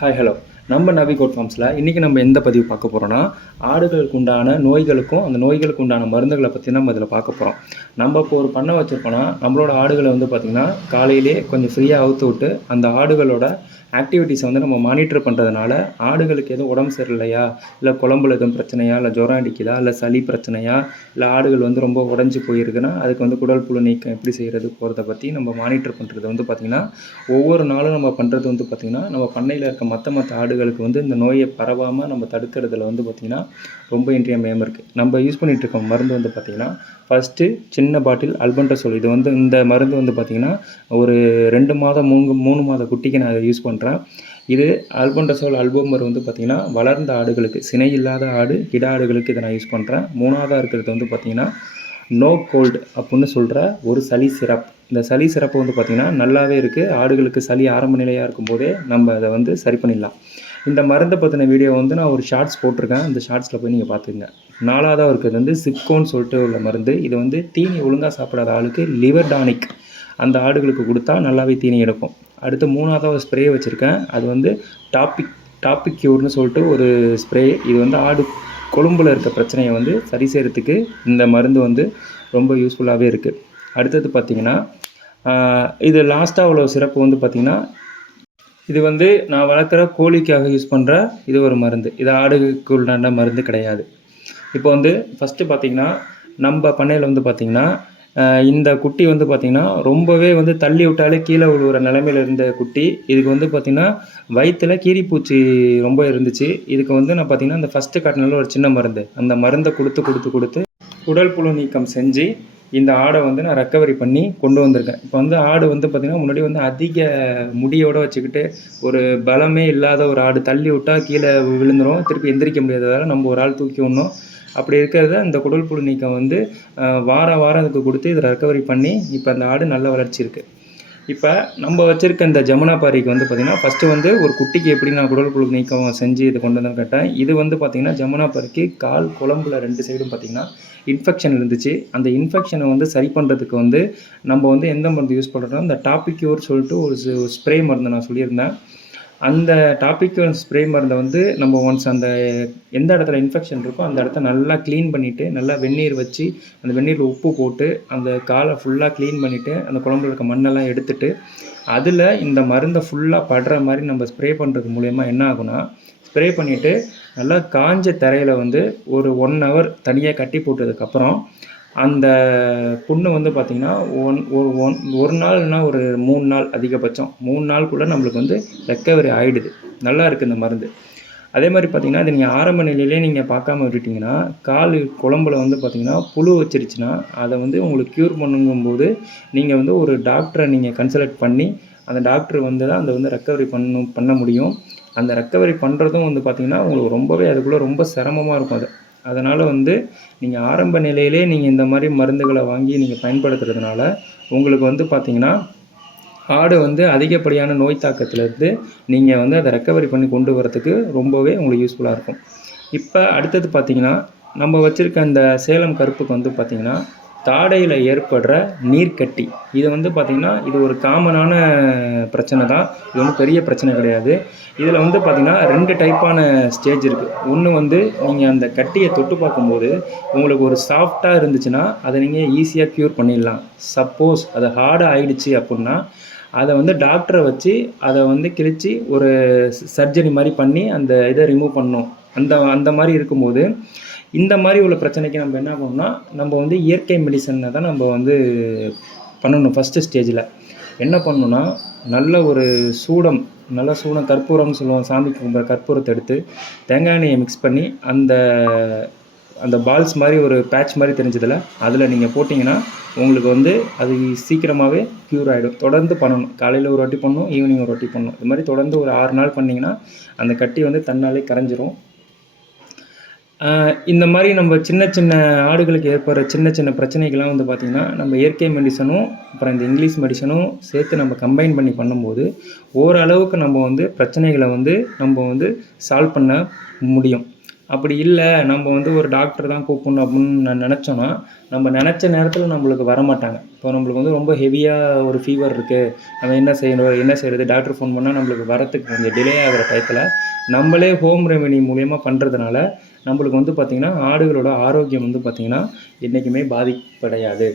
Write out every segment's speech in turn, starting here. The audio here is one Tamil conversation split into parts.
Hi hello. நம்ம நவி கோட் ஃபார்ம்ஸில் இன்றைக்கி நம்ம எந்த பதிவு பார்க்க போகிறோன்னா, ஆடுகளுக்கு உண்டான நோய்களுக்கும் அந்த நோய்களுக்கு உண்டான மருந்துகளை பற்றி நம்ம இதில் பார்க்க போகிறோம். நம்ம இப்போ ஒரு பண்ணை வச்சுருக்கோன்னா, நம்மளோட ஆடுகளை வந்து பார்த்திங்கன்னா காலையிலே கொஞ்சம் ஃப்ரீயாக அவுத்து விட்டு அந்த ஆடுகளோட ஆக்டிவிட்டீஸை வந்து நம்ம மானிட்டர் பண்ணுறதுனால ஆடுகளுக்கு எதுவும் உடம்பு சரியில்லையா, இல்லை குழம்புல எதுவும் பிரச்சனையா, இல்லை ஜுரம் அடிக்குதா, இல்லை சளி பிரச்சனையா, இல்லை ஆடுகள் வந்து ரொம்ப உடஞ்சி போயிருக்குன்னா அதுக்கு வந்து குடல் புழு நீக்கம் எப்படி செய்கிறது போகிறத பற்றி நம்ம மானிட்டர் பண்ணுறது வந்து பார்த்திங்கன்னா ஒவ்வொரு நாளும் நம்ம பண்ணுறது வந்து பார்த்திங்கன்னா நம்ம பண்ணையில் இருக்க மற்ற ஆடுகளுக்கு வந்து இந்த நோயை பரவாமல் நம்ம தடுக்கிறதுல வந்து பார்த்திங்கன்னா ரொம்ப இன்றியமையாமல் இருக்குது. நம்ம யூஸ் பண்ணிகிட்டு இருக்க மருந்து வந்து பார்த்திங்கன்னா ஃபஸ்ட்டு சின்ன பாட்டில் அல்பண்டசோல். இது வந்து இந்த மருந்து வந்து பார்த்திங்கன்னா ஒரு 2 மாதம் 3 மாத குட்டிக்கு நான் அதை யூஸ் பண்ணுறேன். இது அல்பண்டசோல் அல்போமர் வந்து பார்த்திங்கன்னா வளர்ந்த ஆடுகளுக்கு, சினை இல்லாத ஆடு கிடா ஆடுகளுக்கு இதை நான் யூஸ் பண்ணுறேன். 3ஆவதாக இருக்கிறது வந்து பார்த்திங்கன்னா நோ கோல்டு அப்படின்னு சொல்கிற ஒரு சளி சிரப். இந்த சளி சிரப்பு வந்து பார்த்திங்கன்னா நல்லாவே இருக்குது. ஆடுகளுக்கு சளி ஆரம்ப நிலையாக இருக்கும்போதே நம்ம அதை வந்து சரி பண்ணிடலாம். இந்த மருந்தை பற்றின வீடியோ வந்து நான் ஒரு ஷார்ட்ஸ் போட்டிருக்கேன். அந்த ஷார்ட்ஸில் போய் நீங்கள் பார்த்துங்க. 4ஆவதாக இருக்கிறது வந்து சிப்கோன்னு சொல்லிட்டு உள்ள மருந்து. இது வந்து தீனி ஒழுங்காக சாப்பிடாத ஆளுக்கு லிவர் டானிக் அந்த ஆடுகளுக்கு கொடுத்தா நல்லாவே தீனி எடுக்கும். அடுத்து 3ஆவதாக ஸ்ப்ரே வச்சுருக்கேன். அது வந்து டாபிக் க்யூர்னு சொல்லிட்டு ஒரு ஸ்ப்ரே. இது வந்து ஆடு கொழும்பில் இருக்க பிரச்சனையை வந்து சரி செய்கிறதுக்கு இந்த மருந்து வந்து ரொம்ப யூஸ்ஃபுல்லாகவே இருக்குது. அடுத்தது பார்த்திங்கன்னா இது லாஸ்ட்டாக உள்ள சிறப்பு வந்து பார்த்திங்கன்னா இது வந்து நான் வளர்க்குற கோழிக்காக யூஸ் பண்ணுற இது ஒரு மருந்து. இது ஆடுகளுக்கு உண்டான மருந்து கிடையாது. இப்போ வந்து ஃபஸ்ட்டு பார்த்திங்கன்னா நம்ம பண்ணையில் வந்து பார்த்திங்கன்னா இந்த குட்டி வந்து பார்த்திங்கன்னா ரொம்பவே வந்து தள்ளி விட்டாலே கீழே விழுவுற நிலைமையில் இருந்த குட்டி. இதுக்கு வந்து பார்த்திங்கன்னா வயிற்றில் கீரிப்பூச்சி ரொம்ப இருந்துச்சு. இதுக்கு வந்து நான் பார்த்திங்கன்னா இந்த ஃபஸ்ட்டு காட்டினால ஒரு சின்ன மருந்து, அந்த மருந்தை கொடுத்து உடல் புழு நீக்கம் செஞ்சு இந்த ஆடை வந்து நான் ரெக்கவரி பண்ணி கொண்டு வந்திருக்கேன். இப்போ வந்து ஆடு வந்து பார்த்திங்கன்னா முன்னாடி வந்து அதிக முடியோடு வச்சுக்கிட்டு ஒரு பலமே இல்லாத ஒரு ஆடு தள்ளி விட்டால் கீழே விழுந்துடும், திருப்பி எந்திரிக்க முடியாததால் நம்ம ஒரு ஆள் தூக்கி விடணும். அப்படி இருக்கிறத இந்த குடல் புழு நீக்கம் வந்து வாரம் இதுக்கு கொடுத்து இதை ரெக்கவரி பண்ணி இப்போ அந்த ஆடு நல்ல வளர்ச்சி இருக்குது. இப்போ நம்ம வச்சுருக்க இந்த ஜமுனா பாரிக்கு வந்து பார்த்திங்கன்னா ஃபஸ்ட்டு வந்து ஒரு குட்டிக்கு எப்படி நான் குடல் புழு நீக்கம் செஞ்சு இது கொண்டு வந்து கேட்டேன். இது வந்து பார்த்திங்கன்னா ஜமுனா பாரிக்கு கால் குழம்புல 2 சைடும் பார்த்திங்கன்னா இன்ஃபெக்ஷன் இருந்துச்சு. அந்த இன்ஃபெக்ஷனை வந்து சரி பண்ணுறதுக்கு வந்து நம்ம வந்து எந்த மருந்து யூஸ் பண்ணுறோம்னா இந்த டாபிக் க்யூர் சொல்லிட்டு ஒரு ஸ்ப்ரே மருந்து நான் சொல்லியிருந்தேன். அந்த டாபிக் ஸ்ப்ரே மருந்தை வந்து நம்ம ஒன்ஸ் அந்த எந்த இடத்துல இன்ஃபெக்ஷன் இருக்கோ அந்த இடத்த நல்லா க்ளீன் பண்ணிவிட்டு நல்லா வெந்நீர் வச்சு அந்த வெந்நீரில் உப்பு போட்டு அந்த காலை ஃபுல்லாக க்ளீன் பண்ணிவிட்டு அந்த குழம்புல இருக்க மண்ணெல்லாம் எடுத்துட்டு அதில் இந்த மருந்தை ஃபுல்லாக படுற மாதிரி நம்ம ஸ்ப்ரே பண்ணுறது மூலயமா என்ன ஆகுனா, ஸ்ப்ரே பண்ணிவிட்டு நல்லா காஞ்ச தரையில் வந்து ஒரு 1 ஹவர் தனியாக கட்டி போட்டதுக்கப்புறம் அந்த புண்ணு வந்து பார்த்திங்கன்னா ஒரு நாள்னா ஒரு 3 நாள், அதிகபட்சம் 3 நாளுக்குள்ளே நம்மளுக்கு வந்து ரெக்கவரி ஆகிடுது. நல்லா இருக்குது இந்த மருந்து. அதே மாதிரி பார்த்திங்கன்னா இது நீங்கள் ஆரம்ப நிலையிலே நீங்கள் பார்க்காம விட்டுட்டிங்கன்னா கால் குழம்புல வந்து பார்த்திங்கன்னா புழு வச்சிருச்சுன்னா அதை வந்து உங்களுக்கு க்யூர் பண்ணுங்கும்போது நீங்கள் வந்து ஒரு டாக்டரை நீங்கள் கன்சல்ட் பண்ணி அந்த டாக்டர் வந்து தான் அதை வந்து ரெக்கவரி பண்ண முடியும். அந்த ரெக்கவரி பண்ணுறதும் வந்து பார்த்திங்கன்னா உங்களுக்கு ரொம்பவே அதுக்குள்ளே ரொம்ப சிரமமாக இருக்கும். அதனால் வந்து நீங்கள் ஆரம்ப நிலையிலே நீங்கள் இந்த மாதிரி மருந்துகளை வாங்கி நீங்கள் பயன்படுத்துறதுனால உங்களுக்கு வந்து பார்த்திங்கன்னா ஆடு வந்து அதிகப்படியான நோய் தாக்கத்திலேருந்து நீங்கள் வந்து அதை ரெக்கவரி பண்ணி கொண்டு வரத்துக்கு ரொம்பவே உங்களுக்கு யூஸ்ஃபுல்லாக இருக்கும். இப்போ அடுத்தது பார்த்திங்கன்னா நம்ம வச்சுருக்க இந்த சேலம் கருப்புக்கு வந்து பார்த்திங்கன்னா தாடையில் ஏற்படுற நீர்க்கட்டி, இது வந்து பார்த்திங்கன்னா இது ஒரு காமனான பிரச்சனை தான். இது ஒன்றும் பெரிய பிரச்சனை கிடையாது. இதில் வந்து பார்த்திங்கன்னா 2 டைப்பான ஸ்டேஜ் இருக்குது. ஒன்று வந்து நீங்கள் அந்த கட்டியை தொட்டு பார்க்கும்போது உங்களுக்கு ஒரு சாஃப்டாக இருந்துச்சுன்னா அதை நீங்கள் ஈஸியாக க்யூர் பண்ணிடலாம். சப்போஸ் அது ஹார்டாக ஆகிடுச்சு அப்படின்னா அதை வந்து டாக்டரை வச்சு அதை வந்து கிழித்து ஒரு சர்ஜரி மாதிரி பண்ணி அந்த இதை ரிமூவ் பண்ணணும். அந்த மாதிரி இருக்கும்போது இந்த மாதிரி உள்ள பிரச்சனைக்கு நம்ம என்ன பண்ணணும்னா நம்ம வந்து இயற்கை மெடிசனை தான் நம்ம வந்து பண்ணணும். ஃபஸ்ட்டு ஸ்டேஜில் என்ன பண்ணணுன்னா நல்ல சூடம் கற்பூரம்னு சொல்லுவோம், சாமிக்கு கும்பிட்ற கற்பூரத்தை எடுத்து தேங்காய் எண்ணெயை மிக்ஸ் பண்ணி அந்த பால்ஸ் மாதிரி ஒரு பேட்ச் மாதிரி தெரிஞ்சதில் அதில் நீங்கள் போட்டிங்கன்னா உங்களுக்கு வந்து அது சீக்கிரமாகவே க்யூர் ஆகிடும். தொடர்ந்து பண்ணணும். காலையில் ஒரு வாட்டி பண்ணணும், ஈவினிங் ஒரு வாட்டி பண்ணணும். இது மாதிரி தொடர்ந்து ஒரு 6 நாள் பண்ணிங்கன்னா அந்த கட்டி வந்து தன்னாலே கரைஞ்சிரும். இந்த மாதிரி நம்ம சின்ன ஆடுகளுக்கு ஏற்படுற சின்ன பிரச்சனைகள்லாம் வந்து பார்த்திங்கன்னா நம்ம இயற்கை மெடிசனும் அப்புறம் இந்த இங்கிலீஷ் மெடிசனும் சேர்த்து நம்ம கம்பைன் பண்ணி பண்ணும்போது ஓரளவுக்கு நம்ம வந்து பிரச்சனைகளை வந்து நம்ம வந்து சால்வ் பண்ண முடியும். அப்படி இல்லை நம்ம வந்து ஒரு டாக்டர் தான் கூப்பிடணும் அப்படின்னு நான் நினச்சோன்னா நம்ம நினச்ச நேரத்தில் நம்மளுக்கு வரமாட்டாங்க. இப்போ நம்மளுக்கு வந்து ரொம்ப ஹெவியாக ஒரு ஃபீவர் இருக்குது, நம்ம என்ன செய்யணும் என்ன செய்கிறது டாக்டர் ஃபோன் பண்ணால் நம்மளுக்கு வரத்துக்கு கொஞ்சம் டிலே ஆகிற டயத்தில் நம்மளே ஹோம் ரெமெடி மூலியமாக பண்ணுறதுனால நம்மளுக்கு வந்து பார்த்திங்கன்னா ஆடுகளோட ஆரோக்கியம் வந்து பார்த்திங்கன்னா என்றைக்குமே பாதிப்படையாது.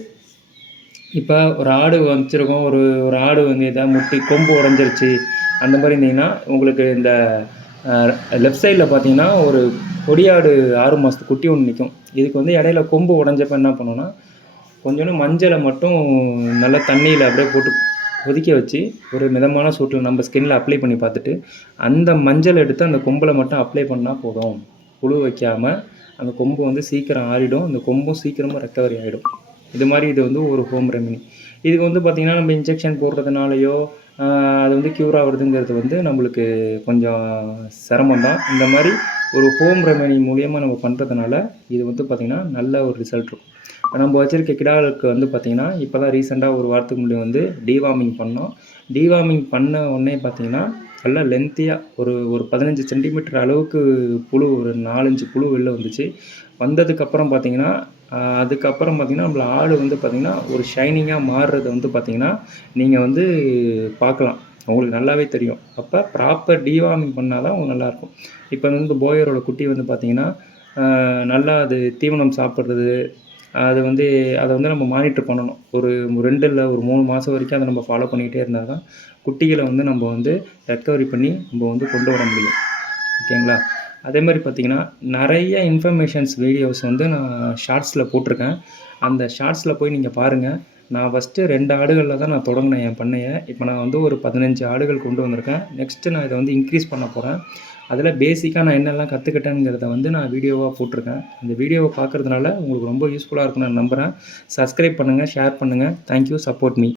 இப்போ ஒரு ஆடு வச்சுருக்கோம், ஒரு ஒரு ஆடு வந்து எதாவது முட்டி கொம்பு உடஞ்சிருச்சு அந்த மாதிரி இருந்தீங்கன்னா உங்களுக்கு இந்த லெஃப்ட் சைடில் பார்த்தீங்கன்னா ஒரு கொடியாடு 6 மாதத்து குட்டி ஒன்று நிற்கும். இதுக்கு வந்து இடையில கொம்பு உடஞ்சப்ப என்ன பண்ணுன்னா கொஞ்சோண்டு மஞ்சளை மட்டும் நல்லா தண்ணியில் அப்படியே போட்டு கொதிக்க வச்சு ஒரு மிதமான சூட்டில் நம்ம ஸ்கின்னில் அப்ளை பண்ணி பார்த்துட்டு அந்த மஞ்சள் எடுத்து அந்த கொம்பில் மட்டும் அப்ளை பண்ணால் போதும். புழு வைக்காமல் அந்த கொம்பு வந்து சீக்கிரம் ஆறிடும், அந்த கொம்பும் சீக்கிரமாக ரெக்கவரி ஆகிடும். இது மாதிரி இது வந்து ஒரு ஹோம் ரெமெடி. இதுக்கு வந்து பார்த்திங்கன்னா நம்ம இன்ஜெக்ஷன் போடுறதுனாலையோ அது வந்து க்யூர் ஆகுறதுங்கிறது வந்து நம்மளுக்கு கொஞ்சம் சிரமம் தான். இந்த மாதிரி ஒரு ஹோம் ரெமெடி மூலியமாக நம்ம பண்ணுறதுனால இது வந்து பார்த்திங்கன்னா நல்ல ஒரு ரிசல்ட் இருக்கும். நம்ம வச்சுருக்க கிடாவுக்கு வந்து பார்த்திங்கன்னா இப்போ தான் ரீசெண்டாக ஒரு வாரத்துக்கு முன்னாடி வந்து டீவார்மிங் பண்ணோம். டீவார்மிங் பண்ண உடனே பார்த்திங்கன்னா நல்லா லென்த்தியாக ஒரு 15 சென்டிமீட்டர் அளவுக்கு புழு ஒரு 4-5 புழு வெளில வந்துச்சு. வந்ததுக்கப்புறம் பார்த்திங்கன்னா அதுக்கப்புறம் பார்த்திங்கன்னா நம்மள ஆடு வந்து பார்த்திங்கன்னா ஒரு ஷைனிங்காக மாறுறத வந்து பார்த்திங்கன்னா நீங்கள் வந்து பார்க்கலாம், உங்களுக்கு நல்லாவே தெரியும். அப்போ ப்ராப்பர் டீவார்மிங் பண்ணால் தான் உங்களுக்கு நல்லாயிருக்கும். இப்போ வந்து போயரோட குட்டி வந்து பார்த்திங்கன்னா நல்லா அது தீவனம் சாப்பிட்றது அது வந்து அதை வந்து நம்ம மானிட்டர் பண்ணணும். ஒரு 2 இல்லை ஒரு 3 மாதம் வரைக்கும் அதை நம்ம ஃபாலோ பண்ணிக்கிட்டே இருந்தால் தான் குட்டிகளை வந்து நம்ம வந்து ரெக்கவரி பண்ணி நம்ம வந்து கொண்டு வர முடியும். ஓகேங்களா? அதே மாதிரி பார்த்திங்கன்னா நிறைய இன்ஃபர்மேஷன்ஸ் வீடியோஸ் வந்து நான் ஷார்ட்ஸில் போட்டிருக்கேன். அந்த ஷார்ட்ஸில் போய் நீங்கள் பாருங்கள். நான் ஃபஸ்ட்டு 2 ஆடுகளில் தான் நான் தொடங்கினேன் என் பண்ணையை. இப்போ நான் வந்து ஒரு 15 ஆடுகள் கொண்டு வந்திருக்கேன். நெக்ஸ்ட்டு நான் இதை வந்து இன்க்ரீஸ் பண்ண போகிறேன். அதில் பேசிக்காக நான் என்னெல்லாம் கற்றுக்கிட்டேங்கிறத வந்து நான் வீடியோவாக போட்டிருக்கேன். இந்த வீடியோவை பார்க்குறதுனால உங்களுக்கு ரொம்ப யூஸ்ஃபுல்லாக இருக்கும்னு நான் நம்புகிறேன். சப்ஸ்கிரைப் பண்ணுங்கள், ஷேர் பண்ணுங்கள். Thank you, support me.